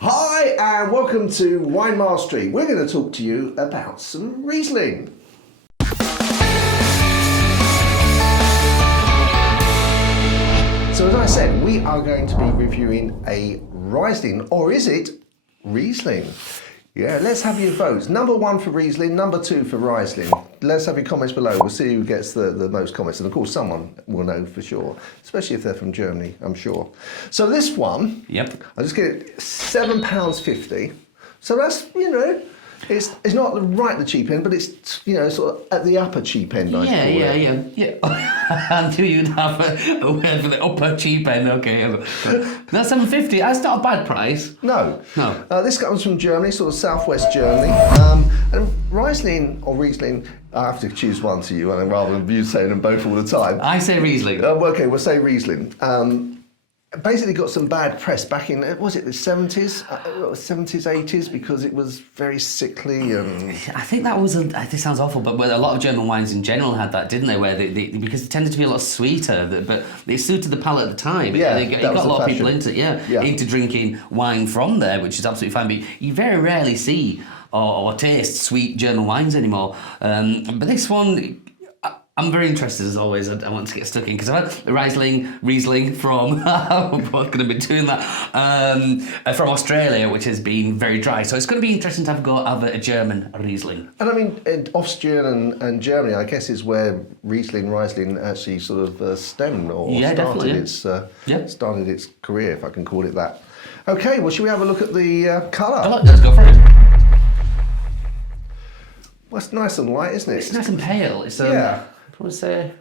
Hi and welcome to Wine Mastery. We're going to talk to you about some Riesling. So as I said, we are going to be reviewing a Riesling, or is it Riesling? Yeah, let's have your votes. Number 1 for Riesling, number 2 for Riesling. Let's have your comments below. We'll see who gets the most comments. And of course, someone will know for sure, especially if they're from Germany, I'm sure. So this one, I just get it £7.50. So that's, it's not right the cheap end, but it's, sort of at the upper cheap end, I call it. Yeah. I knew you'd have a word for the upper cheap end. Okay, that's £7.50. That's not a bad price. No. This comes from Germany, sort of southwest Germany. And Riesling or Riesling, I have to choose one to you, and rather than you saying them both all the time. I say Riesling. Okay, we'll say Riesling. Basically got some bad press back in, was it the 70s, 80s, because it was very sickly and... I think that was, this sounds awful, but a lot of German wines in general had that, didn't they, where because they tended to be a lot sweeter, but it suited the palate at the time. Yeah, it got a lot of people into into drinking wine from there, which is absolutely fine, but you very rarely see or taste sweet German wines anymore. But this one... I'm very interested as always. I want to get stuck in because I've had Riesling from I'm going to be doing that from Australia, which has been very dry. So it's going to be interesting to have a German Riesling. And I mean, Austria and Germany, I guess, is where Riesling actually sort of stemmed or started its career, if I can call it that. Okay, well, should we have a look at the colour? Let's go for it. Well, it's nice and light, isn't it? It's nice and pale. It's I would say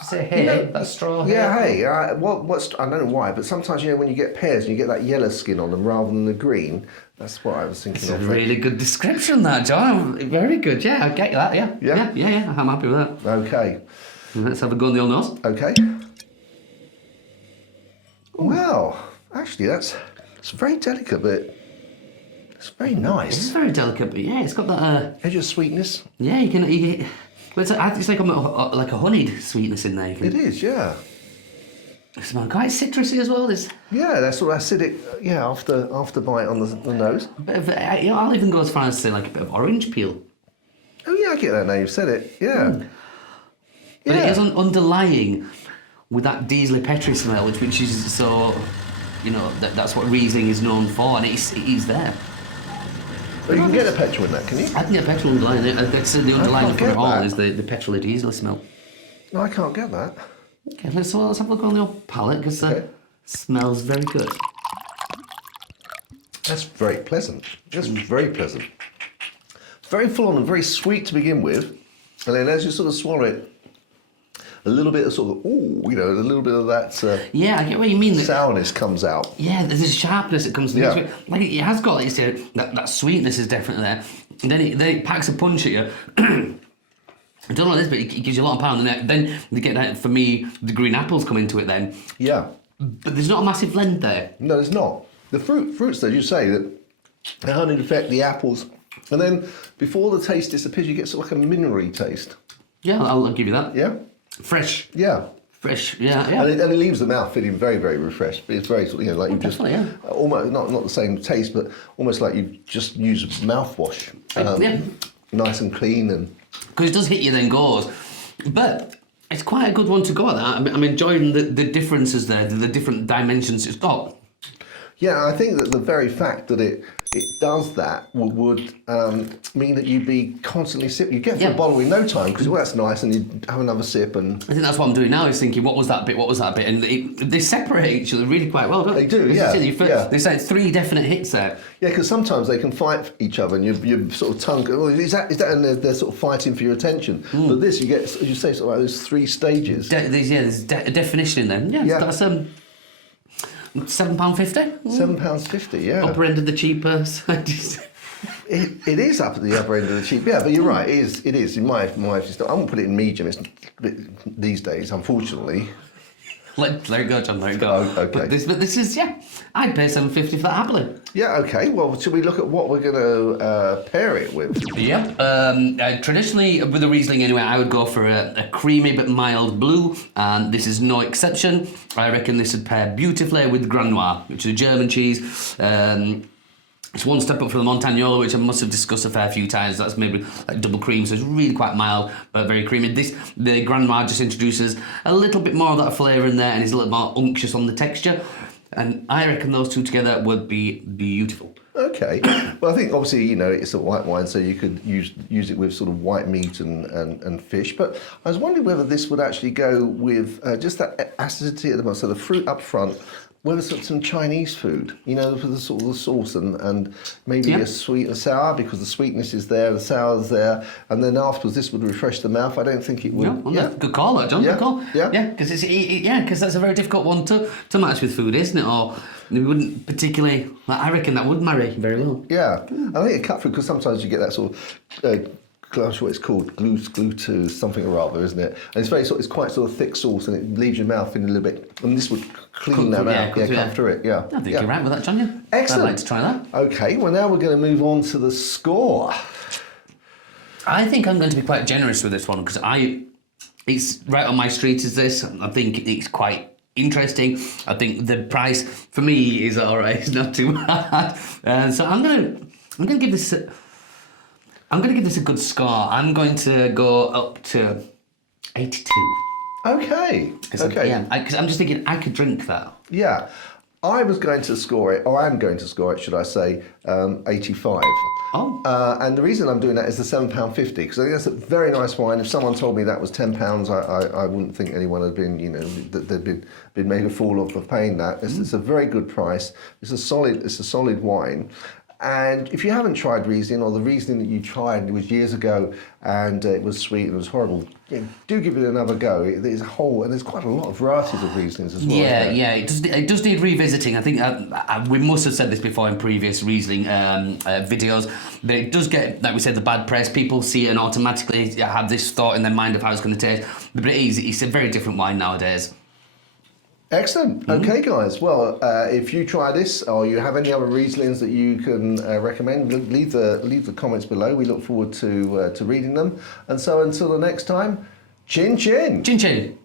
hay, that's straw hay. Yeah, hay. I don't know why, but sometimes, when you get pears and you get that yellow skin on them rather than the green, that's what I was thinking of. It's a really good description, that, John. Very good, yeah, I get that, yeah. I'm happy with that. Okay. Let's have a go on the old nose. Okay. Wow, actually, it's very delicate, but it's very nice. It's very delicate, but it's got that... edge of sweetness. Yeah, you can it's like a honeyed sweetness in there. It is, yeah. It smells quite citrusy as well. Yeah, that sort of acidic, after bite on the nose. A bit of, I'll even go as far as to say like a bit of orange peel. Oh yeah, I get that now you've said it, yeah. But it is underlying with that diesely petrol smell, which is so, that's what Riesling is known for, and it is there. But you can get a petrol in that, can you? I can get petrol underlying. That's the underlying from it all is the petrol diesel smell. No, I can't get that. Okay, let's have a look on the old palate because it smells very good. That's very pleasant. That's very pleasant. Very full on and very sweet to begin with, and then as you sort of swallow it, a little bit of sort of a little bit of that. I get what you mean. Sourness comes out. Yeah, there's a sharpness that comes. Like it has got, like you said, that sweetness is definitely there. And then it packs a punch at you. I don't know this, but it gives you a lot of power. And then you get that. For me, the green apples come into it. Then. Yeah. But there's not a massive blend there. No, there's not. The fruits, as you say, that the honey effect, the apples, and then before the taste disappears, you get sort of like a minery taste. Yeah, I'll give you that. Yeah. Fresh. Yeah. Fresh, yeah. And it leaves the mouth feeling very, very refreshed. It's very sort of, like you just almost not the same taste, but almost like you just use mouthwash. Nice and clean and. Because it does hit you, then goes, but it's quite a good one to go at that. I'm enjoying the differences there, the different dimensions it's got. Yeah, I think that the very fact that it does that would mean that you'd be constantly sipping. You get through a bottle in no time because that's nice, and you have another sip. And I think that's what I'm doing now. Is thinking, what was that bit? And they separate each other really quite well, don't they? They do, yeah. They say 3 definite hits there. Yeah, because sometimes they can fight each other, and you're sort of tongue. Oh, is that? And they're sort of fighting for your attention. But this, you get, as you say, sort of like those 3 stages. There's a definition in them. Yeah. That's £7.50. £7.50, yeah. Upper end of the cheaper side. It is up at the upper end of the cheap, but you're right. It is. In my I won't put it in medium. It's these days, unfortunately. Let it go, John. Let it go. Oh, okay. But this is I'd pay $7.50 for that happily. Yeah. Okay. Well, should we look at what we're going to pair it with? Yep. Traditionally, with a Riesling anyway, I would go for a creamy but mild blue, and this is no exception. I reckon this would pair beautifully with Grand Noir, which is a German cheese. It's one step up from the Montagnolo, which I must have discussed a fair few times. That's maybe like double cream, so it's really quite mild, but very creamy. The Grand Marnier just introduces a little bit more of that flavour in there, and is a little more unctuous on the texture. And I reckon those two together would be beautiful. Okay. Well, I think obviously, it's a white wine, so you could use it with sort of white meat and fish. But I was wondering whether this would actually go with just that acidity at the moment, so the fruit up front, whether some Chinese food, for the sort of the sauce and maybe a sweet and sour, because the sweetness is there, the sour is there, and then afterwards this would refresh the mouth. I don't think it would. Good call, that, John. Yeah. Good call. Yeah, because that's a very difficult one to match with food, isn't it? Or we wouldn't particularly. I reckon that would marry very well. Yeah, I think a cut fruit, because sometimes you get that sort of. I'm sure what it's called, glue something or other, isn't it? And it's quite sort of thick sauce, and it leaves your mouth in a little bit. And this would clean that out, cut through it. Yeah, I think you're right with that, John. Yeah. Excellent. I'd like to try that. Okay, well now we're going to move on to the score. I think I'm going to be quite generous with this one because it's right on my street. Is this? I think it's quite interesting. I think the price for me is all right. It's not too bad. So I'm going to give this. I'm going to give this a good score. I'm going to go up to 82. Okay. Yeah, because I'm just thinking I could drink that. Yeah. I was going to score it, or I'm going to score it, should I say, 85. Oh. And the reason I'm doing that is the £7.50, because I think that's a very nice wine. If someone told me that was £10, I wouldn't think anyone had been, that they'd been made a fool of for paying that. It's a very good price. It's a solid wine. And if you haven't tried Riesling, or the Riesling that you tried was years ago and it was sweet and it was horrible, do give it another go. There's quite a lot of varieties of Rieslings as well. Yeah, it does need revisiting. I think we must have said this before in previous Riesling videos, but it does get, like we said, the bad press. People see it and automatically have this thought in their mind of how it's going to taste. But it's a very different wine nowadays. Excellent. Okay, guys. Well, if you try this or you have any other Rieslings that you can recommend, leave the comments below. We look forward to reading them. And so until the next time, chin chin. Chin chin.